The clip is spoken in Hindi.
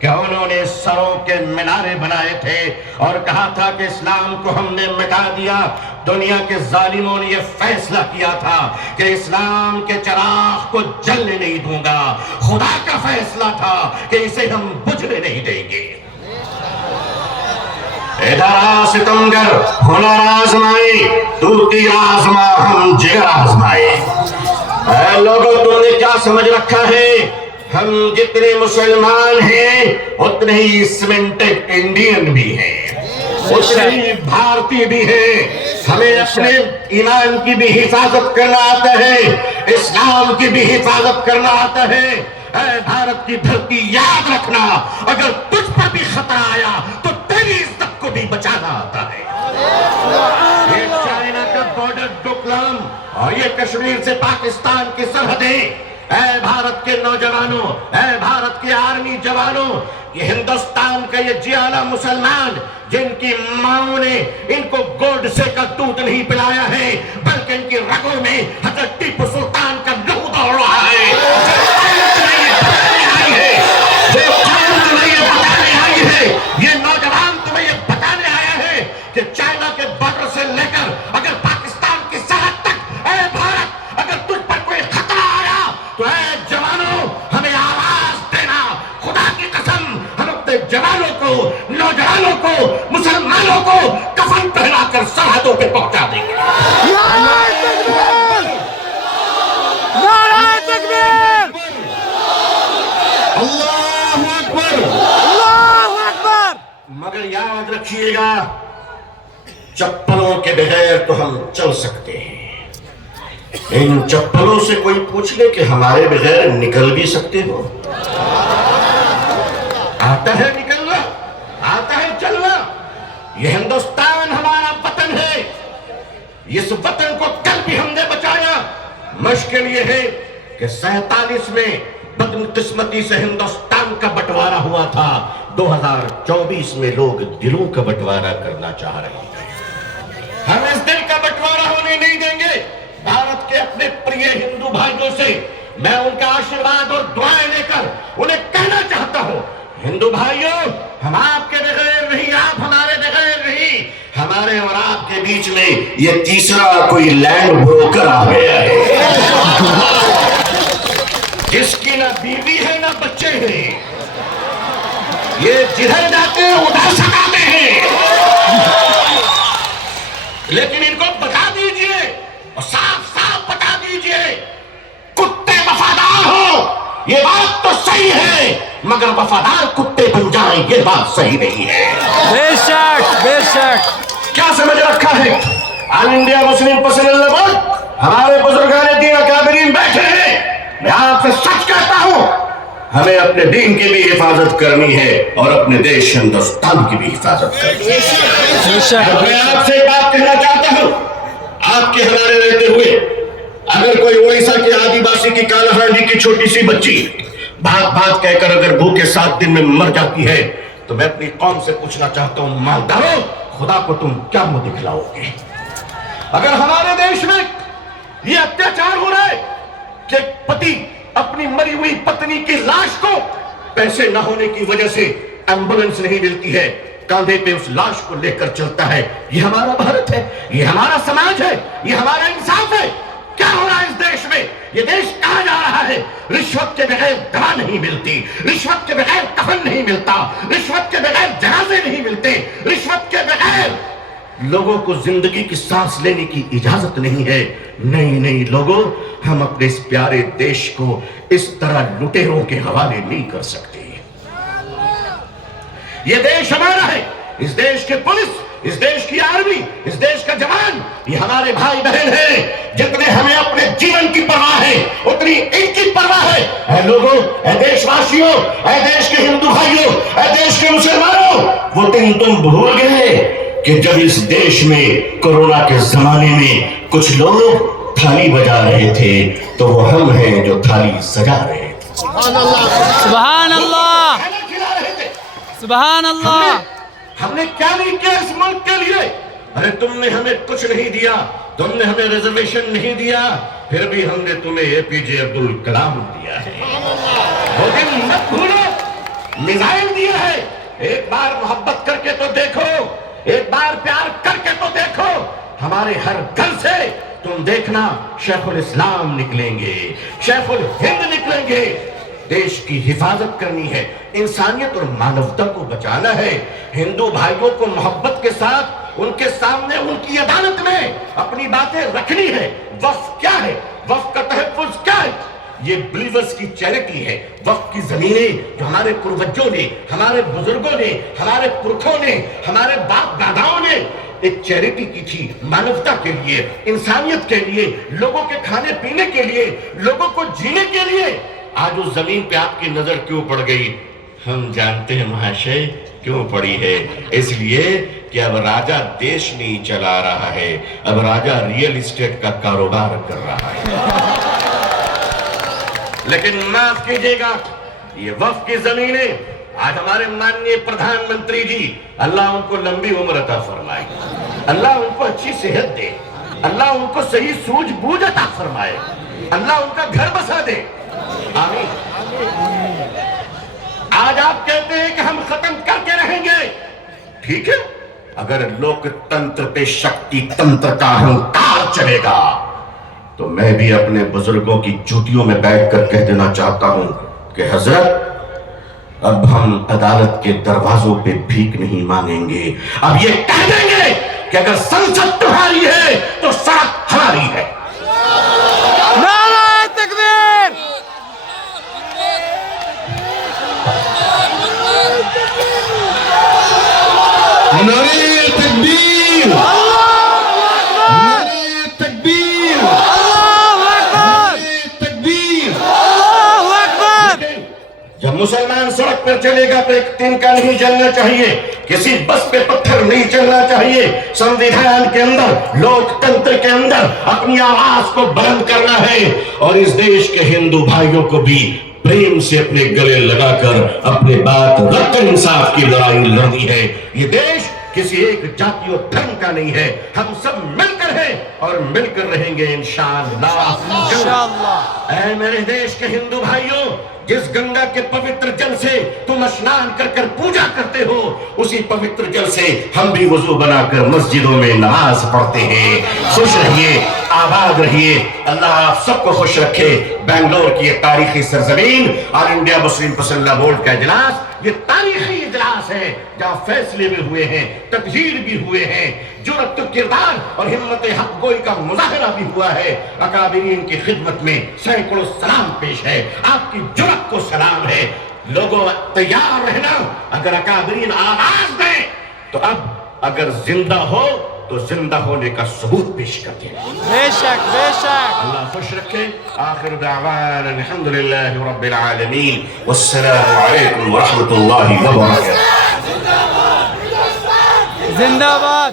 कि उन्होंने सरों के मीनारे बनाए थे और कहा था कि इस्लाम को हमने मिटा दिया। दुनिया के जालिमों ने यह फैसला किया था कि इस्लाम के चिराग को जलने नहीं दूंगा। खुदा का फैसला था कि इसे हम बुझने नहीं देंगे। इधर सितमगर हुनर आजमाए, तू तीर आजमा हम जिगर आजमाए। लोगों, तुमने क्या समझ रखा है? हम जितने मुसलमान हैं उतने ही सीमेंटेड इंडियन भी हैं, उतने ही भारतीय भी हैं। हमें अपने ईमान की भी हिफाजत करना आता है, इस्लाम की भी हिफाजत करना आता है। भारत की धरती याद रखना, अगर तुझ पर भी खतरा आया तो तेरी इज्जत को भी बचाना आता है। ये चाइना का बॉर्डर डोकलाम और ये कश्मीर से पाकिस्तान की सरहदें, ऐ भारत के नौजवानों, ऐ भारत के आर्मी जवानों, ये हिंदुस्तान का ये जियाला मुसलमान जिनकी माओ ने इनको गोड से का दूध नहीं पिलाया है, बल्कि इनकी रगों में हजरत टीपू सुल्तान का लहू दौड़ रहा है। ये नौजवान तुम्हें ये बताने आया है कि चाइना के बॉर्डर से लेकर अगर पाकिस्तान की सरहद तक, ऐ भारत, अगर तुझ पर कोई खतरा आया तो ऐ जवानों हमें आवाज देना। खुदा की कसम, हम अपने जवानों को, नौजवानों को, मुसलमानों को कफन पहनाकर सरहदों पे पहुंचा देंगे। नारे तकबीर! नारे तकबीर! अल्लाहू अकबर! अल्लाहू अकबर! मगर याद रखिएगा, चप्पलों के बगैर तो हम चल सकते हैं। इन चप्पलों से कोई पूछ ले कि हमारे बगैर निकल भी सकते हो? आता है निकलना, आता है चलना। यह हिंदुस्तान हमारा वतन है। इस वतन को कल भी हमने बचाया। मुश्किल यह है कि 47 में बदकिस्मती से हिंदुस्तान का बंटवारा हुआ था। 2024 में लोग दिलों का बंटवारा करना चाह रहे हैं। हम इस दिल का बंटवारा होने नहीं देंगे। भारत के अपने प्रिय हिंदू भाइयों से मैं उनका आशीर्वाद और दुआएं लेकर उन्हें कहना चाहता हूं, हिंदू भाइयों, हम आपके बगैर नहीं, आप हमारे बगैर नहीं। हमारे और आपके बीच में ये तीसरा कोई लैंड ब्रोकर आ गया है जिसकी ना बीवी है ना बच्चे हैं। ये जिधर जाते हैं उधर सकाते हैं। लेकिन इनको बता दीजिए और साफ साफ बता दीजिए, कुत्ते वफादार हो ये बात तो सही है, मगर वफादार कुत्ते बन जाए ये बात सही नहीं है। बेशक बेशक। क्या समझ रखा है? All India Muslim personal board, हमारे बुजुर्गान दीन अकाबरीन बैठे हैं। मैं आपसे सच कहता हूं, हमें अपने दीन की भी हिफाजत करनी है और अपने देश हिंदुस्तान की भी हिफाजत करनी है। मैं आपसे एक बात कहना चाहता हूं, आपके हमारे रहते हुए अगर कोई उड़ीसा के आदिवासी की कालाहांडी की छोटी सी बच्ची बात बात कहकर अगर भूखे 7 दिन में मर जाती है तो मैं अपनी कौम से पूछना चाहता हूं, मालदारों, खुदा को तुम क्या मुंह दिखलाओगे? अगर हमारे देश में ये अत्याचार हो रहा है कि पति अपनी मरी हुई पत्नी की लाश को पैसे न होने की वजह से एम्बुलेंस नहीं मिलती है, कांधे पे उस लाश को लेकर चलता है, ये हमारा भारत है, ये हमारा समाज है, ये हमारा इंसाफ है। क्या हो रहा है इस देश में? ये देश कहां जा रहा है? रिश्वत के बगैर दवा नहीं मिलती, रिश्वत के बगैर कफन नहीं मिलता, रिश्वत के बगैर जनाजे नहीं मिलते, रिश्वत के बगैर लोगों को जिंदगी की सांस लेने की इजाजत नहीं है। नहीं नहीं लोगों, हम अपने इस प्यारे देश को इस तरह लुटेरों के हवाले नहीं कर सकते। ये देश हमारा है, इस देश के पुलिस, इस देश की आर्मी, इस देश का जवान, ये हमारे भाई बहन हैं। जितने हमें अपने जीवन की परवाह है उतनी इनकी परवाह है। ऐ लोगों, ऐ देशवासियों, ऐ देश के हिंदू भाइयों, ऐ देश के मुसलमानों, वो दिन तुम भूल गए कि जब इस देश में कोरोना के जमाने में कुछ लोग थाली बजा रहे थे तो वो हम हैं जो थाली सजा रहे थे। सुभान अल्लाह, सुभान अल्लाह। हमने क्या नहीं किया इस मुल्क के लिए? अरे तुमने हमें कुछ नहीं दिया, तुमने हमें रिजर्वेशन नहीं दिया, फिर भी हमने तुम्हें एपीजे अब्दुल कलाम दिया है। वो दिन मत भूलो, मिसाइल दिए हैं। एक बार मोहब्बत करके तो देखो, एक बार प्यार करके तो देखो। हमारे हर घर से तुम देखना शेखुल इस्लाम निकलेंगे, शेखुल हिंद निकलेंगे। देश की हिफाजत करनी है, इंसानियत और मानवता को बचाना है। हिंदू भाइयों को मोहब्बत के साथ उनके सामने उनकी अदालत में अपनी बातें रखनी है। वक्फ क्या है, वक्फ का तहफ़्फ़ुज़ क्या है? ये बिलीवर्स की चैरिटी है। वक्फ की जमीनें जो हमारे पूर्वजों ने, हमारे बुजुर्गों ने, हमारे पुरखों ने, हमारे बाप दादाओं ने एक चैरिटी की थी, मानवता के लिए, इंसानियत के लिए, लोगों के खाने पीने के लिए, लोगों को जीने के लिए। आज उस जमीन पे आपकी नजर क्यों पड़ गई? हम जानते हैं महाशय क्यों पड़ी है। इसलिए कि अब राजा देश नहीं चला रहा है, अब राजा रियल एस्टेट का कारोबार कर रहा है। लेकिन माफ कीजिएगा, ये वक्फ की जमीनें आज हमारे माननीय प्रधानमंत्री जी, अल्लाह उनको लंबी उम्र अता फरमाए, अल्लाह उनको अच्छी सेहत दे, अल्लाह उनको सही सूझबूझ अता फरमाए, अल्लाह उनका घर बसा दे, आमीन। आज आप कहते हैं कि हम खत्म करके रहेंगे, ठीक है। अगर लोकतंत्र पे शक्ति तंत्र का अहंकार चलेगा तो मैं भी अपने बुजुर्गों की जूतियों में बैठकर कह देना चाहता हूं कि हजरत, अब हम अदालत के दरवाजों पे भीख नहीं मांगेंगे। अब ये कह देंगे कि अगर संसद तुम्हारी है तो सड़क हमारी है। नारे तकबीर! नारे तकबीर! नारे तकबीर! जब मुसलमान सड़क पर चलेगा तो एक तिनका नहीं जलना चाहिए, किसी बस पे पत्थर नहीं चलना चाहिए। संविधान के अंदर, लोकतंत्र के अंदर अपनी आवाज को बुलंद करना है और इस देश के हिंदू भाइयों को भी प्रेम से अपने गले लगाकर अपने बात रखकर इंसाफ की लड़ाई लड़नी है। ये देश किसी एक जाति और धर्म का नहीं है, हम सब मिलकर हैं और मिलकर रहेंगे इंशाअल्लाह। इंशाअल्लाह। ऐ मेरे देश के हिंदू भाइयों, जिस गंगा के पवित्र जल से तुम स्नान कर कर पूजा करते हो, उसी पवित्र जल से हम भी वजू बनाकर मस्जिदों में नमाज पढ़ते हैं। खुश रहिए, आबाद रहिए, अल्लाह आप सबको खुश रखे। बेंगलोर की ये तारीखी सरजमीन ऑल इंडिया मुस्लिम पसंदीदा बोर्ड का इजलास, ये तारीखी इजलास है जहां फैसले भी हुए हैं, तकदीर भी हुए हैं, जुर्रत किरदार और हिम्मत हक गोई का मुजाहरा भी हुआ है। अकाबिरीन की खिदमत में सैकड़ों सलाम पेश है, आपकी जुर्रत को सलाम है। लोगों तैयार रहना, अगर अकाबिरीन आवाज दें तो अब अगर जिंदा हो तो जिंदा होने का सबूत पेश कर दें। बेशक बेशक। अल्लाह खुश रखे। आखिर दावाना अल्हम्दुलिल्लाहि रब्बिल आलमीन वस्सलामु अलैकुम व रहमतुल्लाहि व बरकातहू। जिंदाबाद।